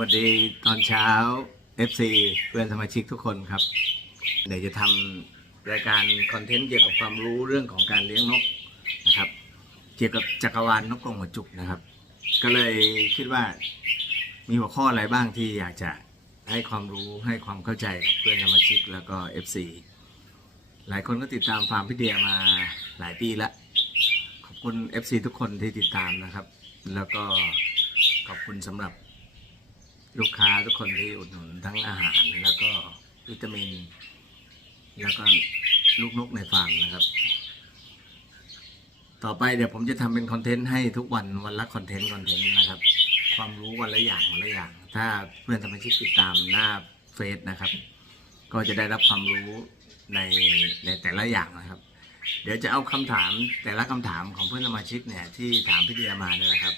วัสดีตอนเช้า FC เพื่อนสมาชิกทุกคนครับ เดี๋ยวจะทำรายการคอนเทนต์เกี่ยวกับความรู้เรื่องของการเลี้ยงนกนะครับ เกี่ยวกับจักรวาลนกกรงหัวจุกนะครับ ก็เลยคิดว่ามีหัวข้ออะไรบ้างที่อยากจะให้ความรู้ให้ความเข้าใจกับเพื่อนสมาชิกแล้วก็ FC หลายคนก็ติดตามฟาร์มพี่เดียมาหลายปีแล้วขอบคุณ FC ทุกคนที่ติดตามนะครับ แล้วก็ขอบคุณสำหรับ ลูกค้าทุกคนที่อุดหนุนทั้งอาหารแล้วก็วิตามิน แล้วก็ลูกนกในฟาร์มนะครับ ต่อไปเดี๋ยวผมจะทำเป็นคอนเทนต์ให้ทุกวันวันละคอนเทนต์คอนเทนต์นะครับ ความรู้วันละอย่างวันละอย่าง ถ้าเพื่อนสมาชิกติดตามหน้าเฟซนะครับ ก็จะได้รับความรู้ในในแต่ละอย่างนะครับ เดี๋ยวจะเอาคำถามแต่ละคำถามของเพื่อนสมาชิกเนี่ยที่ถามพี่เดียมาเนี่ยนะครับ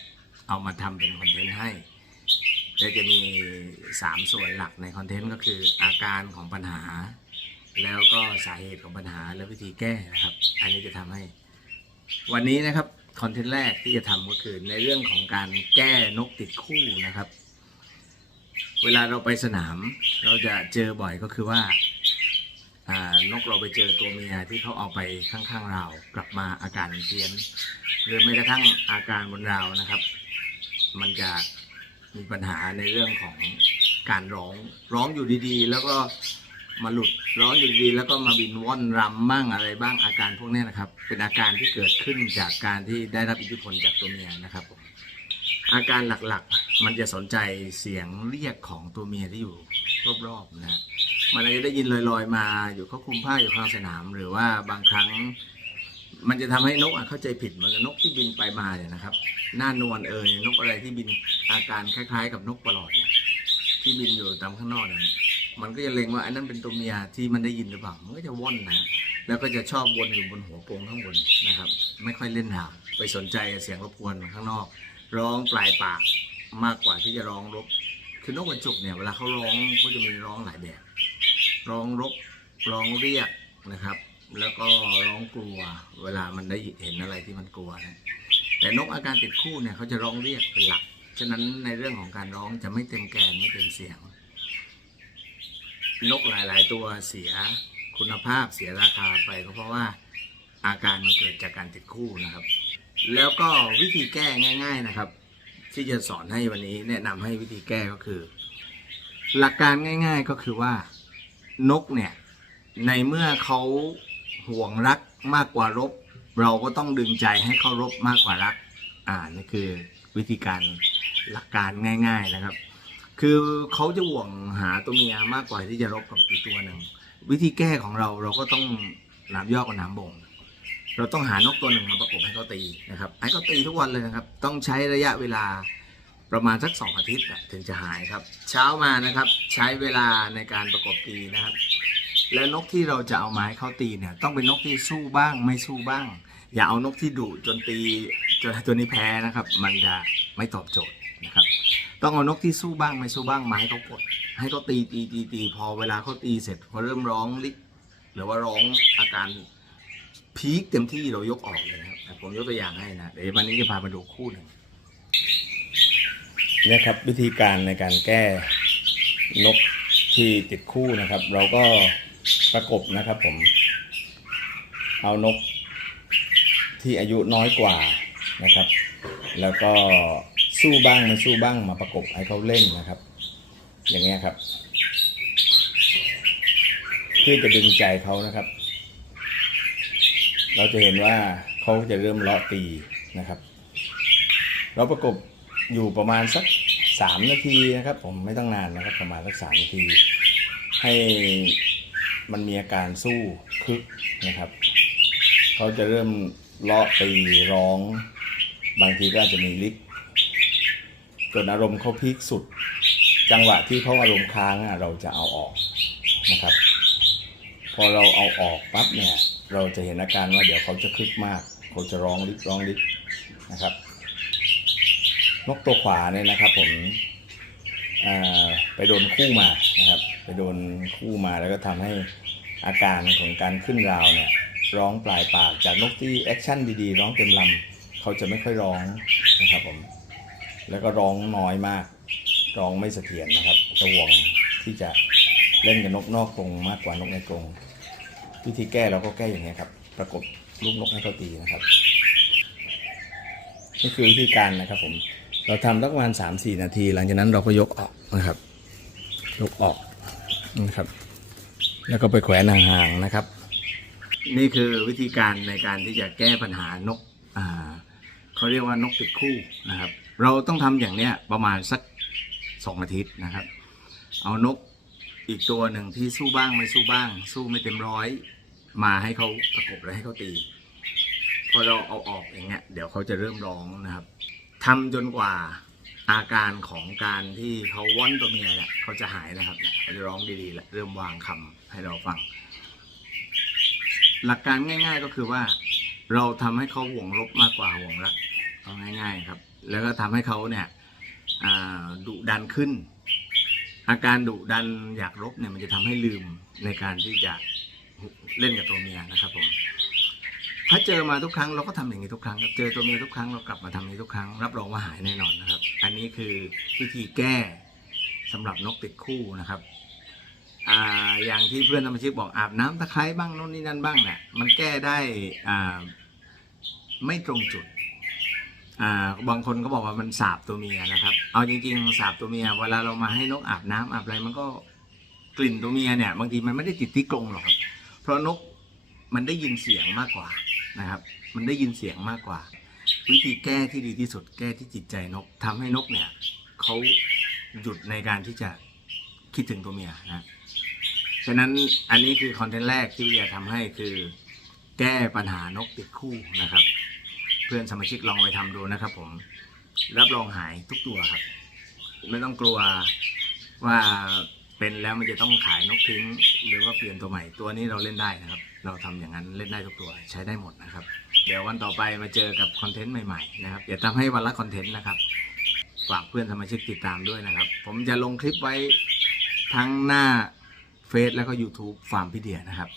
เอามาทำเป็นคอนเทนต์ให้ เดี๋ยวจะมี 3 ส่วนหลักในคอนเทนต์ก็คืออาการของปัญหา แล้วก็สาเหตุของปัญหาและวิธีแก้นะครับ อันนี้จะทำให้ วันนี้นะครับคอนเทนต์แรกที่จะทำก็คือในเรื่องของการแก้นกติดคู่นะครับ เวลาเราไปสนาม เราจะเจอบ่อยก็คือว่าานกเราไปเจอตัวเมียที่เขาเอาไปข้างๆเรากลับมาอาการเพี้ยนหรือแม้กระทั่งอาการบนเรานะครับ มันจะ มีปัญหาในเรื่องของการร้องร้องอยู่ดีๆ แล้วก็มาหลุดร้องอยู่ดีๆแล้วก็มาบินว่อนรำบ้างอะไรบ้างอาการพวกนี้นะครับ เป็นอาการที่เกิดขึ้นจากการที่ได้รับอิทธิพลจากตัวเมียนะครับ อาการหลักๆ มันจะสนใจเสียงเรียกของตัวเมียที่อยู่รอบๆนะฮะมันอาจจะได้ยินลอยๆ มาอยู่เขาคุมผ้าอยู่ข้างสนาม หรือว่าบางครั้ง มันจะทำให้นกเข้าใจผิดเหมือนกับนกที่บินไปมาเนี่ยนะครับ หน้านวลเอ่ยนกอะไรที่บินอาการคล้าย ๆ กับนกประหลอดเนี่ยที่บินอยู่ตามข้างนอกเนี่ยมันก็จะเล็งว่าอันนั้นเป็นตัวเมียที่มันได้ยินหรือเปล่ามันก็จะว่อนนะแล้วก็จะชอบวนอยู่บนหัวโปงข้างบนนะครับ ไม่ค่อยเล่นหาวไปสนใจเสียงรบกวนข้างนอก ร้องปลายปากมากกว่าที่จะร้องรบ คือนกกระจุกเนี่ยเวลาเขาร้องเขาจะมีร้องหลายแบบ ร้องรบร้องเรียกนะครับ แล้วก็ร้องกลัว เวลามันได้เห็นอะไรที่มันกลัวนะแต่นกอาการติดคู่เนี่ยเขาจะร้องเรียกเป็นหลัก ฉะนั้นในเรื่องของการร้องจะไม่เต็มแกนไม่เต็มเสียง นกหลาย ๆ ตัวเสียคุณภาพเสียราคาไปก็เพราะว่าอาการมันเกิดจากการติดคู่นะครับ แล้วก็วิธีแก้ง่าย ๆนะครับ ที่จะสอนให้วันนี้แนะนำให้วิธีแก้ก็คือ หลักการง่าย ๆก็คือว่านกเนี่ยในเมื่อเขา ห่วงรักมากกว่ารบ เราก็ต้องดึงใจให้เขารบมากกว่ารัก อ่านี่คือวิธีการหลักการง่าย ๆนะครับ คือเขาจะห่วงหาตัวเมียมากกว่าที่จะรบกับอีกตัวหนึ่งวิธีแก้ของเราเราก็ต้องหนามยอกกับหนามบ่งเราต้องหานกตัวหนึ่งมาประกบให้เขาตีนะครับให้เขาตีทุกวันเลยนะครับ ต้องใช้ระยะเวลาประมาณสักสองอาทิตย์ถึงจะหายครับ เช้ามานะครับใช้เวลาในการประกบตีนะครับ และนกที่เราจะเอาไม้เขาตีเนี่ยต้องเป็นนกที่สู้บ้างไม่สู้บ้าง อย่าเอานกที่ดุจนตีจนตัวนี้แพ้นะครับ มันจะไม่ตอบโจทย์นะครับ ต้องเอานกที่สู้บ้างไม่สู้บ้างมาให้เขากดให้เขาตีตีตีตีพอเวลาเขาตีเสร็จพอเริ่มร้องลิกหรือว่าร้องอาการพีคเต็มที่เรายกออกเลยนะครับผมยกตัวอย่างให้นะเดี๋ยววันนี้จะพามาดูคู่หนึ่งนี่ครับวิธีการในการแก้นกที่ติดคู่นะครับ เราก็ ประกบนะครับผม เอานกที่อายุน้อยกว่านะครับ แล้วก็สู้บ้างไม่สู้บ้างมาประกบให้เขาเล่นนะครับ อย่างเงี้ยครับเพื่อจะดึงใจเขานะครับ เราจะเห็นว่าเขาจะเริ่มเลาะตีนะครับ เราประกบอยู่ประมาณสักสามนาทีนะครับ ผมไม่ต้องนานนะครับ ประมาณสักสามนาที ให้ มันมีอาการสู้คึกนะครับ เขาจะเริ่มเลาะตีร้อง บางทีก็อาจจะมีลิกจนอารมณ์เขาพีคสุด จังหวะที่เขาอารมณ์ค้างเราจะเอาออกนะครับ พอเราเอาออกปั๊บเนี่ยเราจะเห็นอาการว่าเดี๋ยวเขาจะคึกมาก เขาจะร้องลิกร้องลิกนะครับนกตัวขวาเนี่ยนะครับผม ไปโดนคู่มานะครับ ไปโดนคู่มาแล้วก็ทำให้อาการของการขึ้นราวเนี่ยร้องปลายปากจากนกที่แอคชั่นดีๆ ร้องเต็มลำเขาจะไม่ค่อยร้องนะครับผมแล้วก็ร้องน้อยมาก ร้องไม่เสถียรนะครับจะวงที่จะเล่นกับนกนอกกรงมากกว่านกในกรงวิธีแก้เราก็แก้อย่างนี้ครับ ประกบลูกนกให้เขาตีนะครับนี่คือวิธีการนะครับผม เราทำสักประมาณสามสี่นาที หลังจากนั้นเราก็ยกออกนะครับ ยกออกนะครับ แล้วก็ไปแขวนห่างๆนะครับ นี่คือวิธีการในการที่จะแก้ปัญหานกอ่าเขาเรียกว่านกติดคู่นะครับ เราต้องทำอย่างเนี้ยประมาณสักสองอาทิตย์นะครับ เอานกอีกตัวหนึ่งที่สู้บ้างไม่สู้บ้าง สู้ไม่เต็มร้อย มาให้เขาประกบแล้วให้เขาตี พอเราเอาออกอย่างเงี้ยเดี๋ยวเขาจะเริ่มร้องนะครับ ทำจนกว่าอาการของการที่เขาว่อนตัวเมียเนี่ยเขาจะหายนะครับเขาจะร้องดีๆแล้วเริ่มวางคำให้เราฟัง หลักการง่าย ๆก็คือว่า เราทำให้เขาห่วงลบมากกว่าห่วงรักเอาง่าย ๆครับ แล้วก็ทำให้เขาเนี่ยดุดันขึ้น อาการดุดันอยากรบเนี่ยมันจะทำให้ลืมในการที่จะเล่นกับตัวเมียนะครับผม ถ้าเจอมาทุกครั้งเราก็ทำอย่างนี้ทุกครั้งครับเจอตัวเมียทุกครั้งเรากลับมาทำอย่านี้ทุกครั้ง รับรองว่าหายแน่นอนนะครับ อันนี้คือวิธีแก้สำหรับนกติดคู่นะครับอ่าอย่างที่เพื่อนสมาชิกบอกอาบน้ำตะไคร้บ้างโน่นนี่นั่นบ้างเนี่ยมันแก้ได้อ่าไม่ตรงจุดอ่าบางคนก็บอกว่ามันสาบตัวเมียนะครับ เอาจริงๆสาบตัวเมียเวลาเรามาให้นกอาบน้ำอาบอะไรมันก็กลิ่นตัวเมียเนี่ยบางทีมันไม่ได้ติดที่กรงหรอกครับเพราะนกมันได้ยินเสียงมากกว่า นะครับ มันได้ยินเสียงมากกว่า วิธีแก้ที่ดีที่สุด แก้ที่จิตใจนกทำให้นกเนี่ยเขาหยุดในการที่จะคิดถึงตัวเมียนะฉะนั้นอันนี้คือคอนเทนต์แรกที่วิทยาทำให้คือแก้ปัญหานกติดคู่นะครับ เพื่อนสมาชิกลองไปทำดูนะครับ ผมรับรองหายทุกตัวครับ ไม่ต้องกลัวว่าเป็นแล้วมันจะต้องขายนกทิ้ง หรือว่าเปลี่ยนตัวใหม่ตัวนี้เราเล่นได้นะครับ เราทำอย่างนั้นเล่นได้ทุกตัวใช้ได้หมดนะครับ เดี๋ยววันต่อไปมาเจอกับคอนเทนต์ใหม่ๆนะครับอย่าทำให้วันละคอนเทนต์นะครับฝากเพื่อนสมาชิกติดตามด้วยนะครับ ผมจะลงคลิปไว้ทั้งหน้าเฟซแล้วก็ YouTube ฟาร์มพี่เดียนะครับ